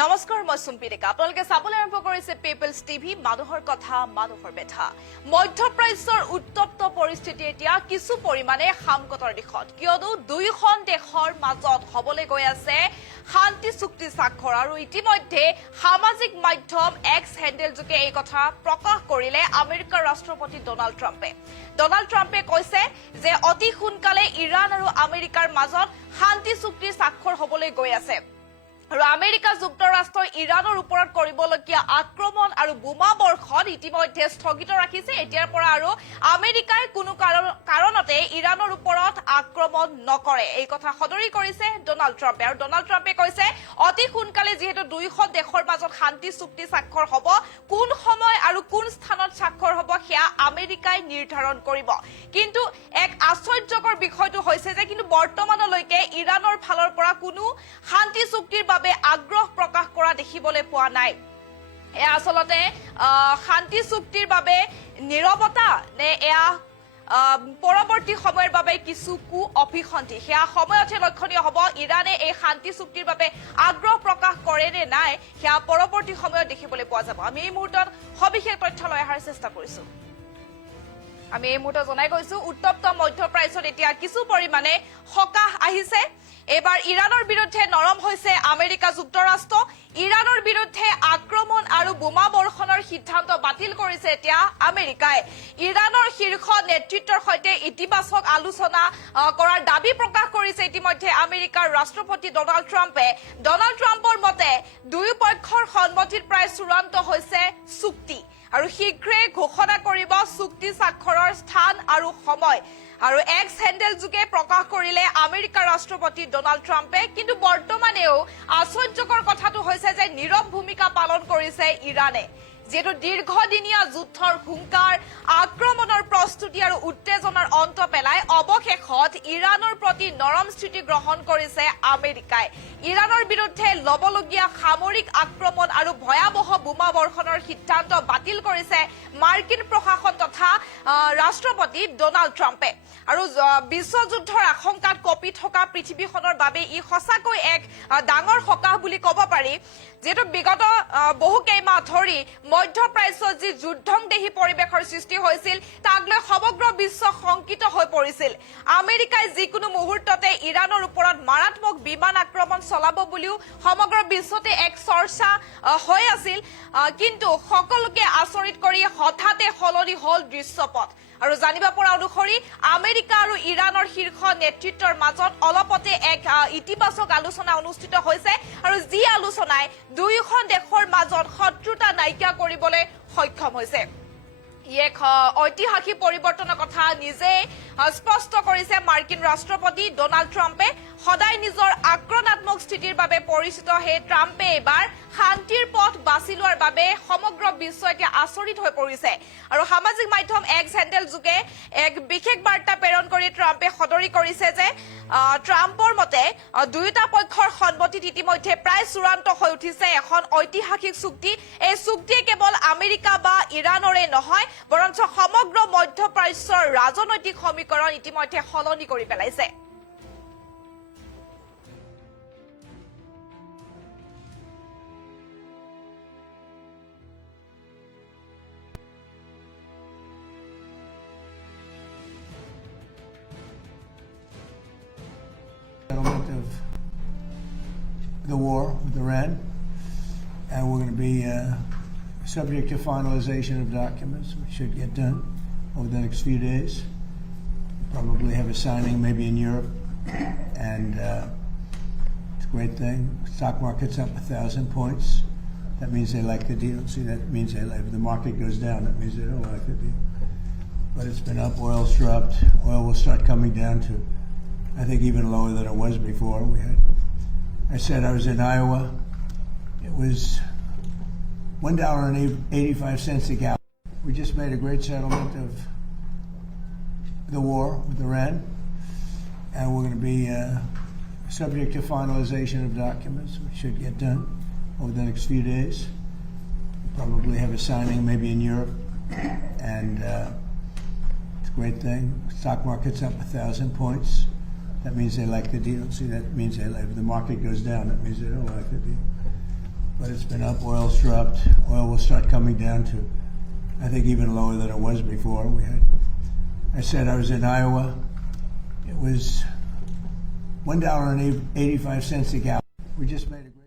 নমস্কাৰ মই সুম্পিৰিকা আপোনালোকে চাবলৈ আৰম্ভ কৰিছে পিপলছ টিভি মানুহৰ কথা মানুহৰ বেথা মধ্যপ্ৰাচ্যৰ উত্তপ্ত পৰিস্থিতি এতিয়া কিছু পৰিমাণে সামগতৰ দিশত কিয়নো দুইখন দেশৰ মাজত হ'বলৈ গৈ আছে শান্তি চুক্তি স্বাক্ষৰ আৰু ইতিমধ্যে সামাজিক মাধ্যম এক্স হেণ্ডেল যোগে এই কথা প্ৰকাশ কৰিলে আমেৰিকাৰ ৰাষ্ট্ৰপতি ডনাল্ড ট্ৰাম্পে কৈছে যে অতি সোনকালে ইৰাণ আৰু আমেৰিকাৰ মাজত শান্তি চুক্তি স্বাক্ষৰ হ'বলৈ গৈ আছে আৰু আমেৰিকা যুক্তৰাষ্ট্ৰই ইৰাণৰ ওপৰত কৰিবলগীয়া আক্ৰমণ আৰু বোমা বৰ্ষণ ইতিমধ্যে স্থগিত ৰাখিছে এতিয়াৰ পৰা আৰু আমেৰিকাই কোনো কাৰণতে ইৰাণৰ ওপৰত আক্ৰমণ নকৰে এই কথা সদৰি কৰিছে ডনাল্ড ট্ৰাম্পে আৰু ডনাল্ড ট্ৰাম্পে কৈছে অতি সোনকালে যেহেতু দুইখন দেশৰ মাজত শান্তি চুক্তি স্বাক্ষৰ হ'ব কোন সময় আৰু কোন স্থানত স্বাক্ষৰ হ'ব সেয়া আমেৰিকাই নিৰ্ধাৰণ কৰিব কিন্তু এক আশ্চৰ্যকৰ বিষয়টো হৈছে যে কিন্তু বৰ্তমানলৈকে ইৰাণৰ ফালৰ পৰা কোনো শান্তি চুক্তিৰ আগ্ৰহ প্ৰকাশ কৰা দেখিবলৈ পোৱা নাই এয়া আসলতে শান্তি চুক্তিৰ বাবে নীৰৱতা নে এয়া পৰৱৰ্তী সময়ৰ বাবে কিছু কু অভিসন্ধি সেয়া সময়তে লক্ষণীয় হ'ব ইৰাণে এই শান্তি চুক্তিৰ বাবে আগ্ৰহ প্ৰকাশ কৰে নে নাই সেয়া পৰৱৰ্তী সময়ত দেখিবলৈ পোৱা যাব আমি এই মুহূৰ্তত সবিশেষ তথ্য লৈ অহাৰ চেষ্টা কৰিছো আমি এই মুহূৰ্তত জনাই গৈছো উত্তপ্ত মধ্যপ্ৰাচ্যত এতিয়া কিছু পৰিমাণে সকাহ আহিছে এবাৰ ইৰাণৰ বিৰুদ্ধে নৰম হৈছে আমেৰিকা যুক্তৰাষ্ট্ৰ ইৰাণৰ বিৰুদ্ধে আক্ৰমণ আৰু বোমা বৰ্ষণৰ সিদ্ধান্ত বাতিল কৰিছে এতিয়া আমেৰিকাই ইৰাণৰ শীৰ্ষ নেতৃত্বৰ সৈতে ইতিবাচক আলোচনা কৰাৰ দাবী প্ৰকাশ কৰিছে ইতিমধ্যে আমেৰিকাৰ ৰাষ্ট্ৰপতি ডনাল্ড ট্ৰাম্পৰ মতে দুয়ো পক্ষৰ সন্মতিত প্ৰায় চূড়ান্ত হৈছে চুক্তি আৰু শীঘ্ৰে ঘোষণা কৰিব চুক্তি স্বাক্ষৰৰ স্থান আৰু সময় আৰু এক্স হেণ্ডেল যোগে প্ৰকাশ কৰিলে আমেৰিকাৰ ৰাষ্ট্ৰপতি ডনাল্ড ট্ৰাম্পে কিন্তু বৰ্তমানেও আশ্চৰ্যকৰ কথাটো হৈছে যে নীৰৱ ভূমিকা পালন কৰিছে ইৰাণে যেটো দীৰ্ঘদিনীয়া যুদ্ধৰ হুংকাৰ আক্ৰমণৰ প্ৰস্তুতি আৰু উত্তেজনাৰ অন্ত পেলাই অৱশেষত ইৰাণৰ প্ৰতি নৰম স্থিতি গ্ৰহণ কৰিছে আমেৰিকাই ইৰাণৰ বিৰুদ্ধে লবলগীয়া সামৰিক আক্ৰমণ আৰু ভয়াৱহ বোমা বৰ্ষণৰ সিদ্ধান্ত বাতিল কৰিছে মাৰ্কিন প্ৰশাসন তথা ৰাষ্ট্ৰপতি ডনাল্ড ট্ৰাম্পে আৰু বিশ্বযুদ্ধৰ আশংকাত কঁপি থকা পৃথিৱীখনৰ বাবে ই সঁচাকৈ এক ডাঙৰ সকাহ বুলি ক'ব পাৰি যেটো বিগত বহু কেইমাহ ধৰি মধ্যপ্ৰাচ্যত যি যুদ্ধংদেহী পৰিৱেশৰ সৃষ্টি হৈছিল তাক লৈ সমগ্ৰ বিশ্ব শংকিত হৈ পৰিছিল আমেৰিকাই যিকোনো মুহূৰ্ততে ইৰাণৰ ওপৰত মাৰাত্মক বিমান আক্ৰমণ চলাব বুলিও সমগ্ৰ বিশ্বতে এক চৰ্চা হৈ আছিল কিন্তু সকলোকে আচৰিত কৰি হঠাতে সলনি হ'ল দৃশ্যপট আৰু জানিব পৰা অনুসৰি আমেৰিকা আৰু ইৰাণৰ শীৰ্ষ নেতৃত্বৰ মাজত অলপতে এক ইতিবাচক আলোচনা অনুষ্ঠিত হৈছে আৰু যি আলোচনাই দুয়োখন দেশৰ মাজত শত্ৰুতা নাইকিয়া কৰিবলৈ সক্ষম হৈছে এক ঐতিহাসিক পৰিৱৰ্তনৰ কথা নিজে স্পষ্ট কৰিছে মাৰ্কিন ৰাষ্ট্ৰপতি ডনাল্ড ট্ৰাম্পে সদায় নিজৰ আক্ৰমণাত্মক স্থিতিৰ বাবে পৰিচিত হে ট্ৰাম্পে এবাৰ শান্তিৰ পথ বাছি লোৱাৰ বাবে সমগ্ৰ বিশ্ব এতিয়া আচৰিত হৈ পৰিছে আৰু সামাজিক মাধ্যম এক্স হেণ্ডেল যোগে এক বিশেষ বাৰ্তা প্ৰেৰণ কৰি ট্ৰাম্পে সদৰি কৰিছে যে ট্ৰাম্পৰ মতে দুয়োটা পক্ষৰ সন্মতিত ইতিমধ্যে প্ৰায় চূড়ান্ত হৈ উঠিছে এখন ঐতিহাসিক চুক্তি এই চুক্তিয়ে কেৱল আমেৰিকা বা ইৰাণৰে নহয় বৰঞ্চ সমগ্ৰ মধ্যপ্ৰাচ্যৰ ৰাজনৈতিক সমীকৰণ ইতিমধ্যে সলনি কৰি পেলাইছে The war with Iran, and we're going to be subject to finalization of documents, which should get done over the next few days. Probably have a signing maybe in Europe, and it's a great thing. Stock market's up 1,000 points. That means they like the deal. See, that means they like. If the market goes down, that means they don't like the deal. But it's been up. Oil's dropped. Oil will start coming down to, I think, even lower than it was before. I said I was in Iowa. It was $1.85 a gallon. We just made a great settlement of the war with Iran, and we're going to be subject to finalization of documents, which should get done over the next few days. Probably have a signing maybe in Europe, and it's a great thing. Stock market's up 1,000 points. That means they like the deal. See, that means they like. If the market goes down, that means they don't like the deal. but it's been up. Oil's dropped. Oil will start coming down to, I think, even lower than it was before. I said I was in Iowa. It was $1.85 a gallon. We just made a great.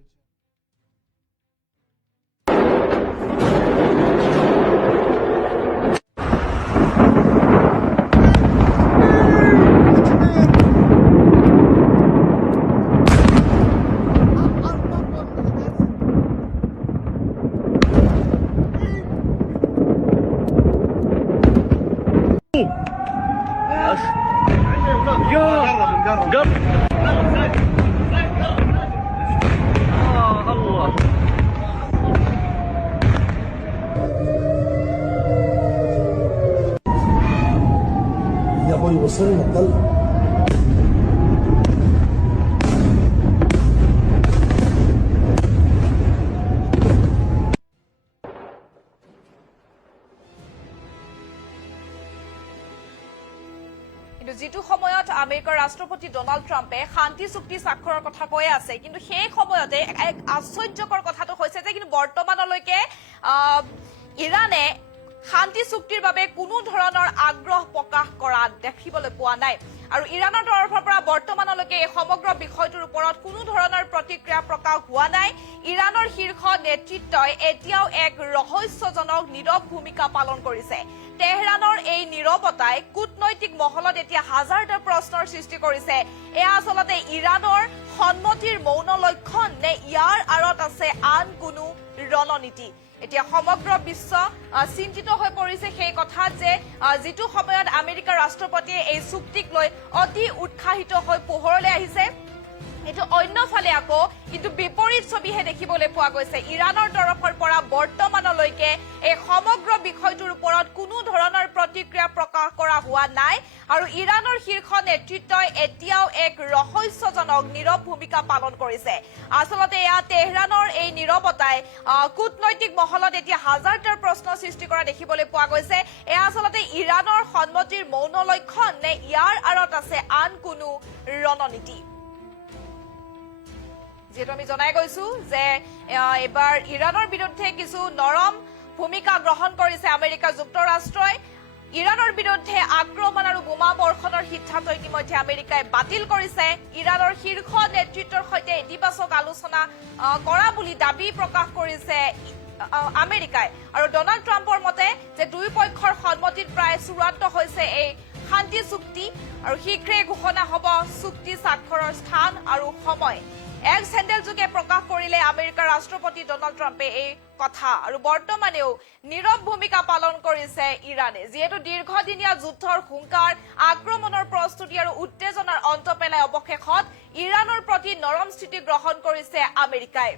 يا ابوي وصلنا الطلق. কিন্তু যেটো সময়ত আমেৰিকাৰ ৰাষ্ট্ৰপতি Donald ট্ৰাম্পে শান্তি চুক্তি স্বাক্ষৰৰ কথা কৈ আছে কিন্তু সেই সময়তে এক আশ্চৰ্যকৰ কথাটো হৈছে যে কিন্তু বৰ্তমানলৈকে ইৰানে শান্তি চুক্তিৰ বাবে কোনো ধৰণৰ আগ্ৰহ প্ৰকাশ কৰা দেখিবলৈ পোৱা নাই আৰু ইৰানৰ তৰফৰ পৰা বৰ্তমানলৈকে এই সমগ্ৰ বিষয়টোৰ ওপৰত কোনো ধৰণৰ প্ৰতিক্ৰিয়া প্ৰকাশ হোৱা নাই ইৰানৰ শীৰ্ষ নেতৃত্বই এতিয়াও এক ৰহস্যজনক নীৰৱ ভূমিকা পালন কৰিছে তেহৰানৰ এই নীৰৱতাই কূটনৈতিক মহলত এতিয়া হাজাৰটা প্ৰশ্নৰ সৃষ্টি কৰিছে এয়া আচলতে ইৰানৰ সন্মতিৰ মৌন লক্ষণ নে ইয়াৰ আঁৰত আছে আন কোনো ৰণনীতি এতিয়া সমগ্ৰ বিশ্ব চিন্তিত হৈ পৰিছে সেই কথা যে যেটো সময়ত আমেৰিকাৰ ৰাষ্ট্ৰপতিয়ে এই চুক্তিক লৈ অতি উৎসাহিত হৈ পোহৰলৈ আহিছে এটো অন্যফালে আকৌ কিন্তু বিপৰীত ছবিহে দেখিবলৈ পোৱা গৈছে ইৰানৰ তৰফৰ পৰা বৰ্তমানলৈকে এই সমগ্ৰ বিষয়টোৰ ওপৰত কোনো ধৰণৰ প্ৰতিক্ৰিয়া প্ৰকাশ কৰা হোৱা নাই আৰু ইৰানৰ শীৰ্ষ নেতৃত্বই এতিয়াও এক ৰহস্যজনক নীৰৱ ভূমিকা পালন কৰিছে আচলতে এয়া তেহৰানৰ এই নীৰৱতাই কূটনৈতিক মহলত এতিয়া হাজাৰটাৰ প্ৰশ্ন সৃষ্টি কৰা দেখিবলৈ পোৱা গৈছে এয়া আচলতে ইৰানৰ সন্মতিৰ মৌন লক্ষণ নে ইয়াৰ আঁৰত আছে আন কোনো ৰণনীতি যেটো আমি জনাই গৈছো যে এবাৰ ইৰানৰ বিৰুদ্ধে কিছু নৰম ভূমিকা গ্ৰহণ কৰিছে আমেৰিকা যুক্তৰাষ্ট্ৰই ইৰানৰ বিৰুদ্ধে আক্ৰমণ আৰু বোমা বৰ্ষণৰ সিদ্ধান্ত ইতিমধ্যে আমেৰিকাই বাতিল কৰিছে ইৰানৰ শীৰ্ষ নেতৃত্বৰ সৈতে ইতিবাচক আলোচনা কৰা বুলি দাবী প্ৰকাশ কৰিছে আমেৰিকাই আৰু ডনাল্ড ট্ৰাম্পৰ মতে যে দুই পক্ষৰ সন্মতিত প্ৰায় চূড়ান্ত হৈছে এই শান্তি চুক্তি আৰু শীঘ্ৰে ঘোষণা হ'ব চুক্তি স্বাক্ষৰৰ স্থান আৰু সময় এক চেণ্ডেল যোগে প্ৰকাশ কৰিলে আমেৰিকাৰ ৰাষ্ট্ৰপতি ডনাল্ড ট্ৰাম্পে এই কথা আৰু বৰ্তমানেও নীৰৱ ভূমিকা পালন কৰিছে ইৰানে যিহেতু দীৰ্ঘদিনীয়া যুদ্ধৰ হুংকাৰ আক্ৰমণৰ প্ৰস্তুতি আৰু উত্তেজনাৰ অন্ত পেলাই অৱশেষত ইৰানৰ প্ৰতি নৰম স্থিতি গ্ৰহণ কৰিছে আমেৰিকাই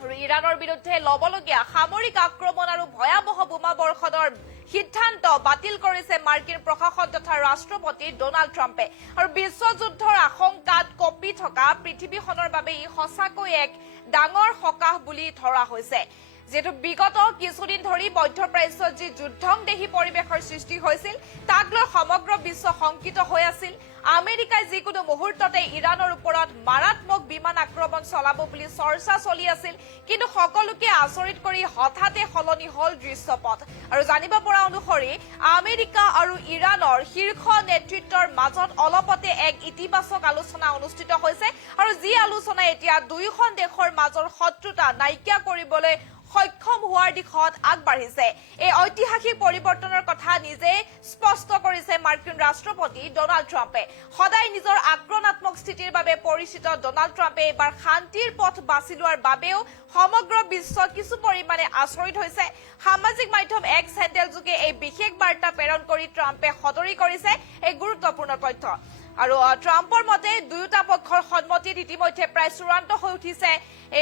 আৰু ইৰানৰ বিৰুদ্ধে লবলগীয়া সামৰিক আক্ৰমণ আৰু ভয়াবহ বোমা বৰ্ষণৰ সিদ্ধান্ত বাতিল কৰিছে মাৰ্কিন প্ৰশাসন তথা ৰাষ্ট্ৰপতি ডনাল্ড ট্ৰাম্পে আৰু বিশ্বযুদ্ধৰ আশংকাত কঁপি থকা পৃথিৱীখনৰ বাবে ই সঁচাকৈ এক ডাঙৰ সকাহ বুলি ধৰা হৈছে যেটো বিগত কিছুদিন ধৰি মধ্যপ্ৰাচ্যত যি যুদ্ধংদেহী পৰিৱেশৰ সৃষ্টি হৈছিল তাক লৈ সমগ্ৰ বিশ্ব শংকিত হৈ আছিল আমেৰিকাই যিকোনো মুহূৰ্ততে ইৰানৰ ওপৰত মাৰাত্মক বিমান আক্ৰমণ চলাব বুলি চৰ্চা চলি আছিল কিন্তু সকলোকে আচৰিত কৰি হঠাতে সলনি হল দৃশ্যপট আৰু জানিব পৰা অনুসৰি আমেৰিকা আৰু ইৰানৰ শীৰ্ষ নেতৃত্বৰ মাজত অলপতে এক ইতিবাচক আলোচনা অনুষ্ঠিত হৈছে আৰু যি আলোচনা এতিয়া দুয়োখন দেশৰ মাজৰ শত্ৰুতা নাইকিয়া কৰিবলৈ সক্ষম হোৱাৰ দিশত আগবাঢ়িছে এই ঐতিহাসিক পৰিৱৰ্তনৰ কথা নিজে স্পষ্ট কৰিছে মাৰ্কিন ৰাষ্ট্ৰপতি ডনাল্ড ট্ৰাম্পে সদায় নিজৰ আক্ৰমণাত্মক স্থিতিৰ বাবে পৰিচিত ডনাল্ড ট্ৰাম্পে এবাৰ শান্তিৰ পথ বাছি লোৱাৰ বাবেও সমগ্ৰ বিশ্ব কিছু পৰিমাণে আচৰিত হৈছে সামাজিক মাধ্যম এক চেণ্ডেল যোগে এই বিশেষ বাৰ্তা প্ৰেৰণ কৰি ট্ৰাম্পে সদৰি কৰিছে এই গুৰুত্বপূৰ্ণ তথ্য আৰু ট্ৰাম্পৰ মতে দুয়োটা পক্ষৰ সন্মতিত ইতিমধ্যে প্ৰায় চূড়ান্ত হৈ উঠিছে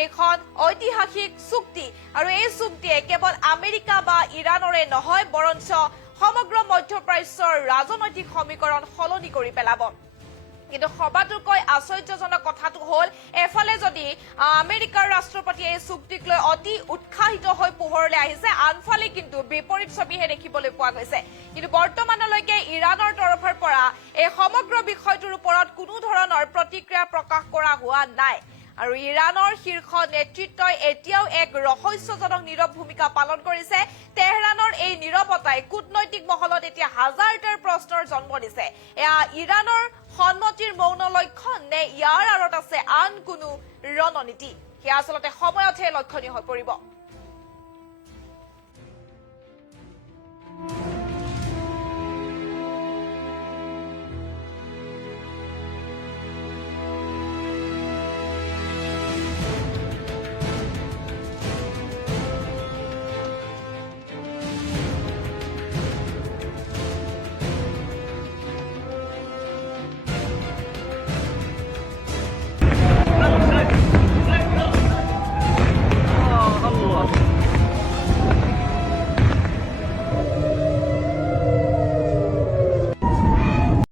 এইখন ঐতিহাসিক চুক্তি আৰু এই চুক্তিয়ে কেৱল আমেৰিকা বা ইৰানৰে নহয় বৰঞ্চ সমগ্ৰ মধ্যপ্ৰাচ্যৰ ৰাজনৈতিক সমীকৰণ সলনি কৰি পেলাব কিন্তু সবাতোকৈ আশ্চৰ্যজনক কথাটো হল এফালে যদি আমেৰিকাৰ ৰাষ্ট্ৰপতিয়ে এই চুক্তিক লৈ অতি উৎসাহিত হৈ পোহৰলৈ আহিছে আনফালে কিন্তু বিপৰীত ছবিহে দেখিবলৈ পোৱা গৈছে কিন্তু বৰ্তমানলৈকে ইৰানৰ তৰফৰ পৰা এই সমগ্ৰ বিষয়টোৰ ওপৰত কোনো ধৰণৰ প্ৰতিক্ৰিয়া প্ৰকাশ কৰা হোৱা নাই আৰু ইৰাণৰ শীৰ্ষ নেতৃত্বই এতিয়াও এক ৰহস্যজনক নীৰৱ ভূমিকা পালন কৰিছে তেহৰানৰ এই নীৰৱতাই কূটনৈতিক মহলত এতিয়া হাজাৰটাৰ প্ৰশ্নৰ জন্ম দিছে এয়া ইৰাণৰ সন্মতিৰ মৌন লক্ষণ নে ইয়াৰ আঁৰত আছে আন কোনো ৰণনীতি সেয়া আচলতে সময়তহে লক্ষণীয় হৈ পৰিব